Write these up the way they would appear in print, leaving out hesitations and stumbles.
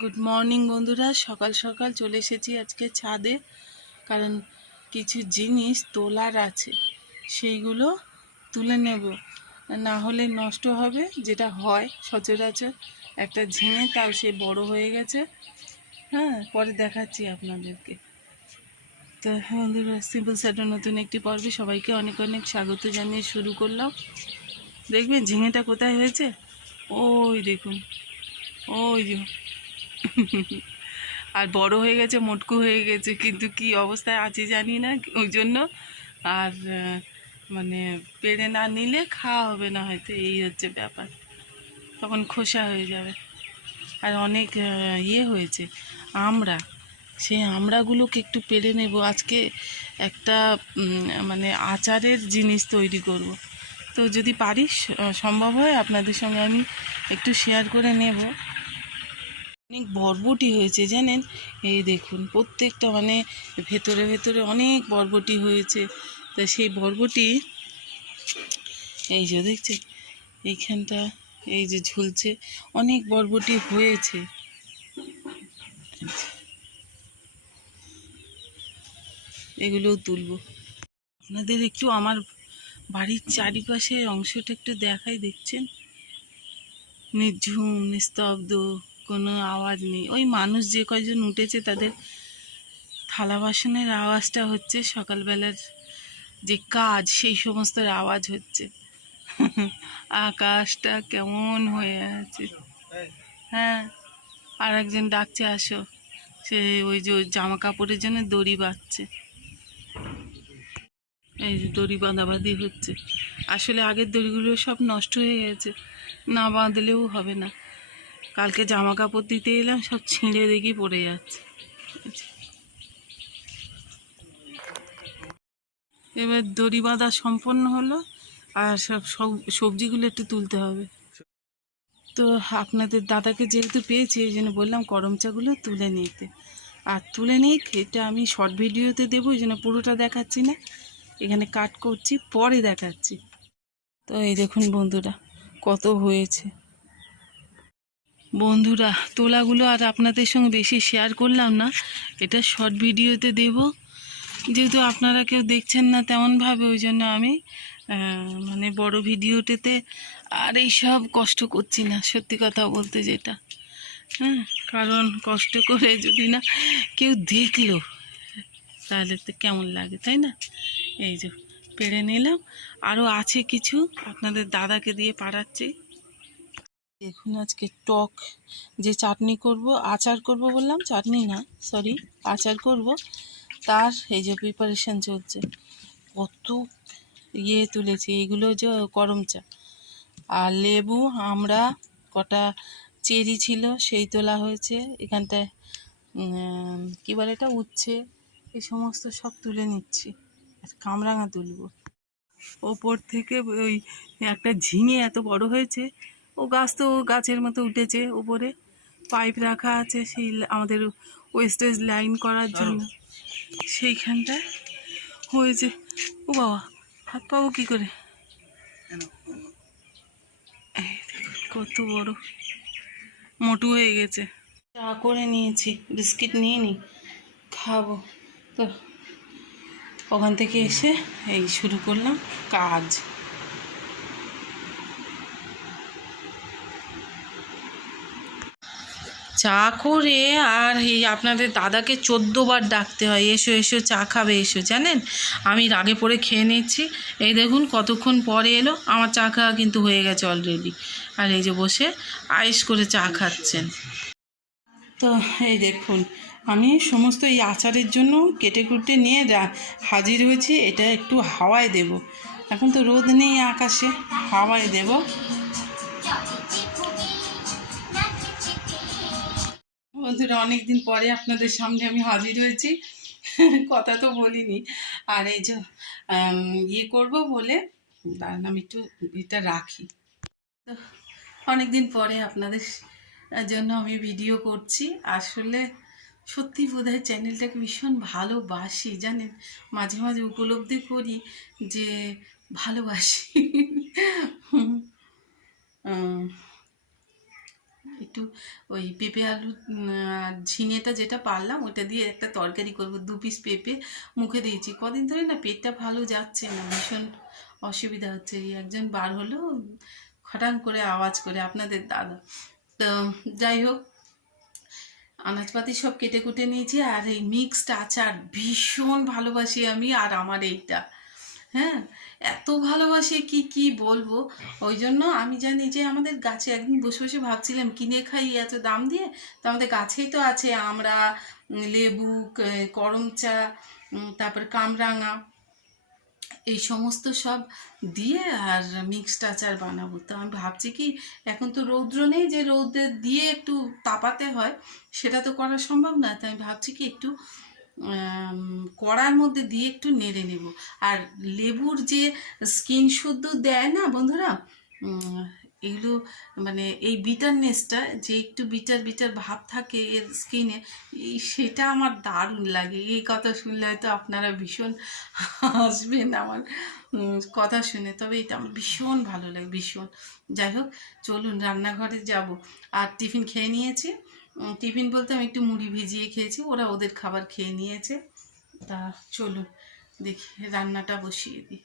Good morning বন্ধুরা, সকাল সকাল চলে এসেছি আজকে ছাদে। কারণ কিছু জিনিস তোলার আছে, সেইগুলো তুলে নেব, না হলে নষ্ট হবে। যেটা হয় সচরাচর, একটা ঝিঙে, তাও সে বড় হয়ে গেছে। হ্যাঁ, পরে দেখাচ্ছি আপনাদেরকে। তো বন্ধুরা, সিম্পল স্যাটের নতুন একটি পর্বে সবাইকে অনেক অনেক স্বাগত জানিয়ে শুরু করলাম। দেখবেন ঝিঙেটা কোথায় হয়েছে, ওই দেখুন, ওই যে আর বড় হয়ে গেছে, মোটকু হয়ে গেছে, কিন্তু কি অবস্থায় আছে জানি না, ওই জন্য আর মানে পেড়ে না নিলে খাওয়া হবে না হয়তো, এই হচ্ছে ব্যাপার। তখন খোসা হয়ে যাবে। আর অনেক হয়েছে আমড়া, সেই আমড়াগুলোকে একটু পেড়ে নেব আজকে। একটা মানে আচারের জিনিস তৈরি করব। তো যদি পারি, সম্ভব হয়, আপনাদের সঙ্গে আমি একটু শেয়ার করে নেব। অনেক বরবটি হয়েছে জানেন, এই দেখুন প্রত্যেকটা, মানে ভেতরে ভেতরে অনেক বরবটি হয়েছে। তা সেই বরবটি, এই যে দেখছেন এইখানটা, এই যে ঝুলছে, অনেক বরবটি হয়েছে। এগুলোও তুলব। আপনাদের একটু আমার বাড়ির চারিপাশের অংশটা একটু দেখাই। দেখছেন, নির্ঝুম, নিস্তব্ধ, কোনো আওয়াজ নেই। ওই মানুষ যে কয়জন উঠেছে তাদের থালা বাসনের আওয়াজটা হচ্ছে, সকালবেলার যে কাজ সেই সমস্ত আওয়াজ হচ্ছে। আকাশটা কেমন হয়ে আছে। হ্যাঁ, আর একজন ডাকছে, আসো। সে ওই যে জামা কাপড়ের জন্য দড়ি বাঁধছে। এই যে দড়ি বাঁধাবাঁধি হচ্ছে। আসলে আগের দড়িগুলো সব নষ্ট হয়ে গেছে, না বাঁধলেও হবে না। কালকে জামা কাপড় দিতে এলাম, সব ছিঁড়ে দেখি পড়ে যাচ্ছে। এবার দড়ি বাঁধা সম্পন্ন হলো, আর সব সবজিগুলো একটু তুলতে হবে। তো আপনাদের দাদাকে যেহেতু পেয়েছি, এই জন্য বললাম করম চাগুলো তুলে নিতে। আর তুলে নিই, এটা আমি শর্ট ভিডিওতে দেবো, এই জন্য পুরোটা দেখাচ্ছি না, এখানে কাট করছি, পরে দেখাচ্ছি। তো এই দেখুন বন্ধুরা, কত হয়েছে। বন্ধুরা, তোলাগুলো আর আপনাদের সঙ্গে বেশি শেয়ার করলাম না, এটা শর্ট ভিডিওতে দেব। যেহেতু আপনারা কেউ দেখছেন না তেমনভাবে, ওই জন্য আমি মানে বড় ভিডিওটাতে আর এইসব কষ্ট করছি না, সত্যি কথা বলতে যেটা। হ্যাঁ, কারণ কষ্ট করে যদি না কেউ দেখলো, তাহলে তো কেমন লাগে, তাই না? এই যে পেড়ে নিলাম, আরও আছে কিছু, আপনাদের দাদাকে দিয়ে পাঠাচ্ছি। দেখুন, আজকে টক যে চাটনি করব, আচার করব বললাম, চাটনি না, সরি, আচার করব, তার এই যে প্রিপারেশান চলছে। কত তুলেছি, এগুলো যে করম চা, আর লেবু, আমড়া, কটা চেরি ছিল সেই তোলা হয়েছে। এখানটায় কী বলে এটা, উচ্ছে, এই সমস্ত সব তুলে নিচ্ছি। কামরাঙা তুলব। ওপর থেকে ওই একটা ঝিঙে এত বড় হয়েছে, ও গাছ তো গাছের মতো উঠেছে উপরে, পাইপ রাখা আছে সেই আমাদের ওয়েস্টেজ লাইন করার জন্য, সেইখানটায় হয়েছে। ও বাবা, হাত পাবো কী করে, কত বড়, মোটু হয়ে গেছে। চা করে নিয়েছি, বিস্কিট নিয়ে নিই, খাবো। তো ওখান থেকে এসে এই শুরু করলাম কাজ। চা করে, আর এই আপনাদের দাদাকে 14 বার ডাকতে হয়, এসো এসো চা খাবে, এসো। জানেন, আমি রাগে পড়ে খেয়ে নিচ্ছি। এই দেখুন কতক্ষণ পরে এলো, আমার চা খাওয়া কিন্তু হয়ে গেছে অলরেডি। আর এই যে বসে আয়েশ করে চা খাচ্ছেন। তো এই দেখুন, আমি সমস্ত এই আচারের জন্য কেটে কুটে নিয়ে হাজির হয়েছি। এটা একটু হাওয়ায় দেব, এখন তো রোদ নেই আকাশে, হাওয়ায় দেব। বন্ধুরা, অনেকদিন পরে আপনাদের সামনে আমি হাজির হয়েছি, কথা তো বলিনি। আর এই যে করব বলে, আমি একটু এটা রাখি। তো অনেকদিন পরে আপনাদের জন্য আমি ভিডিও করছি। আসলে সত্যি বোধহয় চ্যানেলটাকে ভীষণ ভালোবাসি, জানেন, মাঝে মাঝে উপলব্ধি করি যে ভালোবাসি। একটু ওই পেঁপে আলু ঝিঙেটা যেটা পারলাম ওটা দিয়ে একটা তরকারি করব, 2 পিস পেঁপে মুখে দিয়েছি। কদিন ধরে না পেটটা ভালো যাচ্ছে না, ভীষণ অসুবিধা হচ্ছে। এই একজন বার হলো খটাং করে আওয়াজ করে, আপনাদের দাদা। তো যাই হোক, আনাজপাতি সব কেটে কুটে নিয়েছি। আর এই মিক্সড আচার ভীষণ ভালোবাসি আমি, আর আমার এইটা, হ্যাঁ, এত ভালোবাসি কি কি বলবো। ওই জন্য আমি জানি যে আমাদের গাছে, একদিন বসে বসে ভাবছিলাম কিনে খাই এত দাম দিয়ে, তো আমাদের গাছেই তো আছে আমরা, লেবু, করমচা, তারপর কামরাঙা, এই সমস্ত সব দিয়ে আর মিক্সড আচার বানাবো। তো আমি ভাবছি কি, এখন তো রৌদ্র নেই যে রৌদ্রে দিয়ে একটু তাপাতে হয়, সেটা তো করা সম্ভব না। তাই আমি ভাবছি কি একটু কড়ার মধ্যে দিয়ে একটু নেড়ে নেব। আর লেবুর যে স্কিন শুদ্ধ দেয় না বন্ধুরা, এগুলো মানে এই বিটারনেসটা, যে একটু বিটার বিটার ভাব থাকে এর স্কিনে, সেটা আমার দারুণ লাগে। এই কথা শুনলে হয়তো আপনারা ভীষণ হাসবেন আমার কথা শুনে, তবে এটা আমার ভীষণ ভালো লাগে, ভীষণ। যাই হোক, চলুন রান্নাঘরে যাব। আর টিফিন খেয়ে নিয়েছি, টিফিন বলতে আমি একটু মুড়ি ভিজিয়ে খেয়েছি, ওরা ওদের খাবার খেয়ে নিয়েছে। তা চলুন দেখি রান্নাটা বসিয়ে দিই।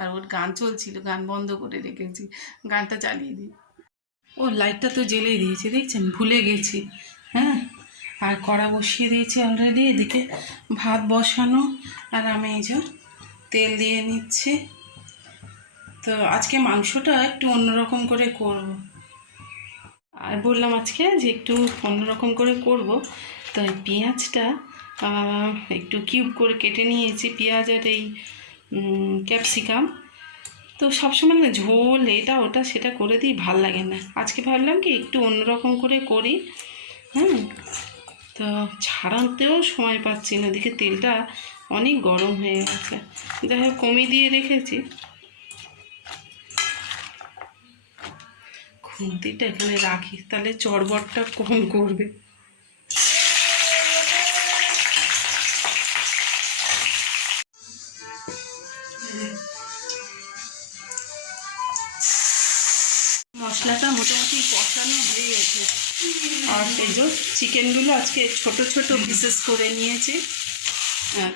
আর ওর গান চলছিল, গান বন্ধ করে রেখেছি, গানটা চালিয়ে দিই। ও লাইটটা তো জ্বেলেই দিয়েছি, দেখছেন, ভুলে গেছি। হ্যাঁ, আর কড়া বসিয়ে দিয়েছি অলরেডি, এদিকে ভাত বসানো, আর আমি এই যে তেল দিয়ে নিচ্ছি। তো আজকে মাংসটা একটু অন্যরকম করে করব, আর বললাম আজকে যে একটু অন্যরকম করে করব। তো এই পেঁয়াজটা একটু কিউব করে কেটে নিয়েছি, পেঁয়াজ আর এই ক্যাপসিকাম। তো সবসময় না ঝোল এটা ওটা সেটা করে দিই, ভাল লাগে না। আজকে ভাবলাম কি একটু অন্যরকম করে করি। হ্যাঁ, তো ছাড়াতেও সময় পাচ্ছি না, এদিকে তেলটা অনেক গরম হয়ে গেছে। যাই হোক, কমিয়ে দিয়ে রেখেছি। খুন্তিটা এখানে রাখি, তাহলে চড়বড়টা কম করবে। মশলাটা মোটামুটি কষানো হয়ে গেছে। আর এই যে চিকেনগুলো আজকে ছোট ছোট পিসেস করে নিয়েছি।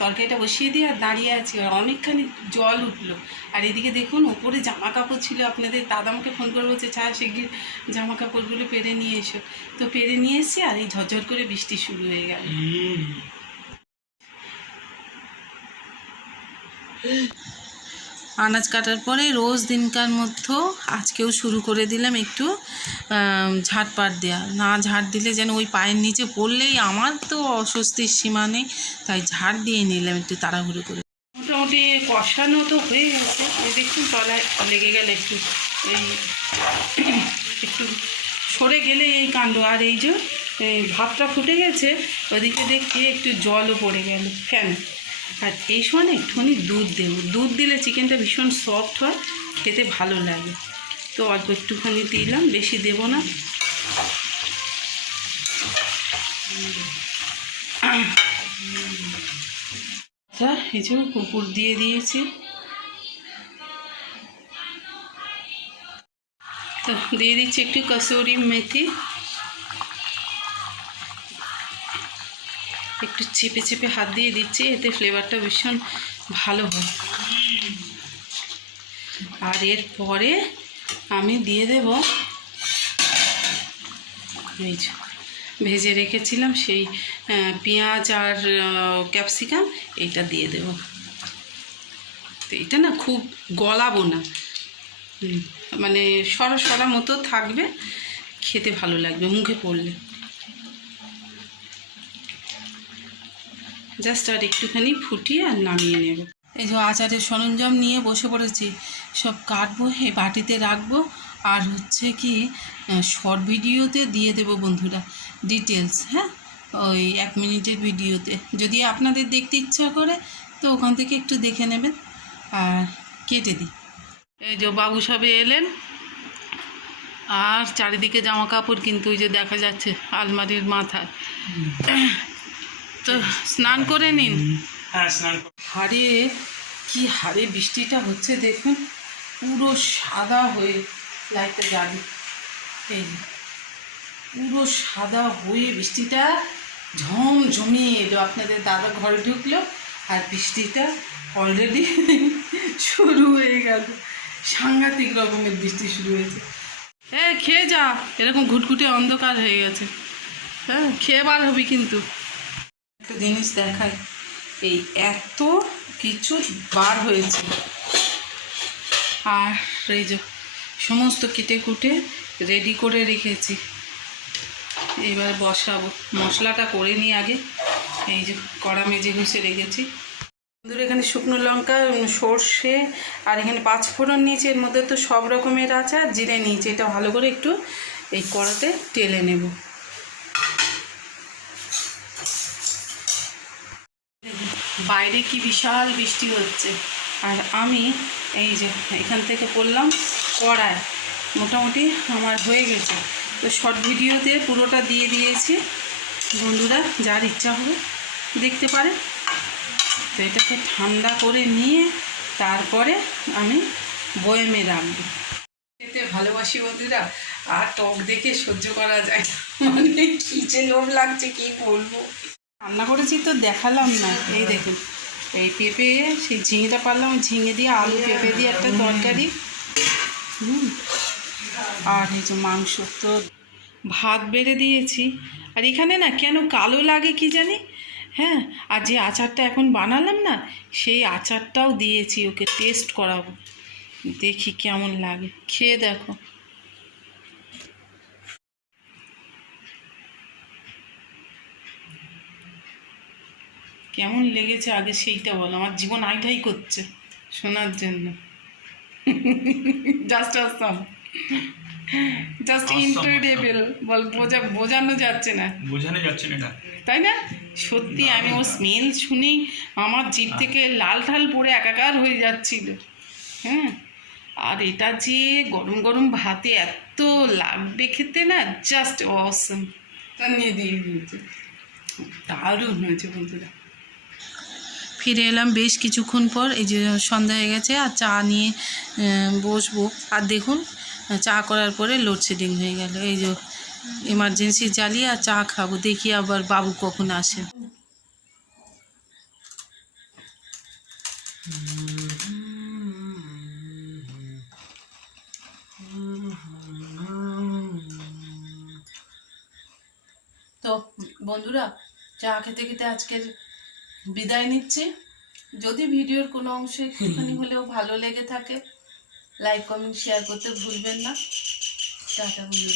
তরকারিটা বসিয়ে দিয়ে আর দাঁড়িয়ে আছি, আর অনেকখানি জল উঠলো। আর এদিকে দেখুন উপরে জামা কাপড় ছিল, আপনাদের দাদা আমাকে ফোন করে বলছে চা শিগগির জামা কাপড়গুলো পেরে নিয়ে এসো। তো পেরে নিয়ে এসেছি, আর এই ঝরঝর করে বৃষ্টি শুরু হয়ে গেল। আনাজ কাটার পরে রোজ দিনকার মধ্যে আজকেও শুরু করে দিলাম একটু ঝাড়পাট দেওয়া। না ঝাড় দিলে যেন ওই পায়ের নিচে পড়লেই আমার তো অস্বস্তির সীমা নেই, তাই ঝাড় দিয়ে নিলাম একটু তাড়াহুড়ো করে। মোটামুটি কষানো তো হয়ে গেছে, এই দেখুন তলায় লেগে গেলে একটু, এই একটু সরে গেলে এই কাণ্ড। আর এই যে ভাতটা ফুটে গেছে, ওদিকে দেখছি একটু জলও পড়ে গেল কেন। আর এই সময় একটুখানি দুধ দেবো, দুধ দিলে চিকেনটা ভীষণ সফট হয়, খেতে ভালো লাগে। তো অল্প একটুখানি দিলাম, বেশি দেব না। আচ্ছা, এই যে কুকুর দিয়ে দিয়েছি। তো দিয়ে দিচ্ছি একটু কসুরি মেথি, একটু চেপে চেপে হাত দিয়ে দিচ্ছি, এতে ফ্লেভারটা ভীষণ ভালো হয়। আর এরপরে আমি দিয়ে দেব এই যে ভেজে রেখেছিলাম সেই পেঁয়াজ আর ক্যাপসিকাম, এইটা দিয়ে দেব। তো এটা না খুব গলাবো না, মানে সরা সরা মতো থাকবে, খেতে ভালো লাগবে মুখে পড়লে। জাস্ট আর একটুখানি ফুটিয়ে আর নামিয়ে নেব। এই যে আচারের সরঞ্জাম নিয়ে বসে পড়েছি, সব কাটবো, এই বাটিতে রাখবো। আর হচ্ছে কি শর্ট ভিডিওতে দিয়ে দেব বন্ধুরা ডিটেলস, হ্যাঁ, ওই 1 মিনিটের ভিডিওতে। যদি আপনাদের দেখতে ইচ্ছা করে তো ওখান থেকে একটু দেখে নেবেন। আর কেটে দিই। এই যে বাবু সবে এলেন, আর চারিদিকে জামা কাপড় কিন্তু ওই যে দেখা যাচ্ছে আলমারির মাথায়। তো স্নান করে নিন। হাড়ে কি হাড়ে বৃষ্টিটা হচ্ছে দেখুন, পুরো সাদা হয়ে লাইটটা জ্বালি। এই পুরো সাদা হয়ে বৃষ্টিটা ঝমঝমিয়ে এলো। আপনাদের দাদা ঘরে ঢুকলো আর বৃষ্টিটা অলরেডি শুরু হয়ে গেল। সাংঘাতিক রকমের বৃষ্টি শুরু হয়েছে। হ্যাঁ খেয়ে যা, এরকম ঘুটঘুটে অন্ধকার হয়ে গেছে। হ্যাঁ খেয়ে বার হবি কিন্তু। একটা জিনিস দেখাই, এই এত কিছু বার হয়েছে আর এই যে সমস্ত কেটে কুটে রেডি করে রেখেছি। এবার বসাবো, মশলাটা করে নিই আগে। এই যে কড়া মেজে ঘষে রেখেছি। বন্ধুরা এখানে শুকনো লঙ্কা, সর্ষে আর এখানে 5 ফোড়ন নিয়েছি। এর মধ্যে তো সব রকমের আছে, আর জিরে নিয়েছি। এটা ভালো করে একটু এই কড়াতে টেলে নেব। বাইরে কি বিশাল বৃষ্টি হচ্ছে, আর আমি এই যে এখান থেকে পড়লাম কড়ায়। মোটামুটি আমার হয়ে গেছে, তো শর্ট ভিডিওতে পুরোটা দিয়ে দিয়েছি। বন্ধুরা যার ইচ্ছা হবে দেখতে পারে। তো এটাকে ঠান্ডা করে নিয়ে তারপরে আমি বয়েমে রাখবো। খেতে ভালোবাসি বন্ধুরা, আর টক দেখে সহ্য করা যায় না। মানে কী যে লোভ লাগছে কি বলবো। রান্না করেছি তো দেখালাম না। এই দেখুন, এই পেঁপে, সেই ঝিঙেটা পারলাম, ঝিঙে দিয়ে আলু পেঁপে দিয়ে একটা তরকারি। আর এই যে মাংস, তো ভাত বেড়ে দিয়েছি। আর এখানে না কেন কালো লাগে কি জানি। হ্যাঁ, আর যে আচারটা এখন বানালাম না, সেই আচারটাও দিয়েছি, ওকে টেস্ট করাবো, দেখি কেমন লাগে। খেয়ে দেখো। কেমন লেগেছে আগে সেইটা বলো। আমার জীবন আইটাই করছে শোনার জন্য। জাস্ট আসাম, জাস্ট ইনক্রেডিবল বল, বোঝানো যাচ্ছে না, না তাই না? সত্যি আমি ওর স্মেল শুনি আমার জিভ থেকে লাল ঠাল পড়ে একাকার হয়ে যাচ্ছিল। হ্যাঁ, আর এটা যে গরম গরম ভাতে এত লাগবে খেতে না, জাস্ট অসম। তা নিয়ে দিয়ে দিয়েছে, দারুণ হয়েছে বন্ধুরা। ফিরে এলাম বেশ কিছুক্ষণ পর। এই যে সন্ধ্যা হয়ে গেছে আর চা নিয়ে বসবো। আর দেখুন চা করার পরে লোডশেডিং হয়ে গেল। এই যে এমার্জেন্সি জ্বালিয়ে আর চা খাবো, দেখি আবার বাবু কখন আসে। তো বন্ধুরা চা খেতে খেতে আজকের বিদায় নিচ্ছি। যদি ভিডিওর কোনো অংশে একটুখানি হলেও ভালো লেগে থাকে, লাইক কমেন্ট শেয়ার করতে ভুলবেন না। টাটা বন্ধুরা।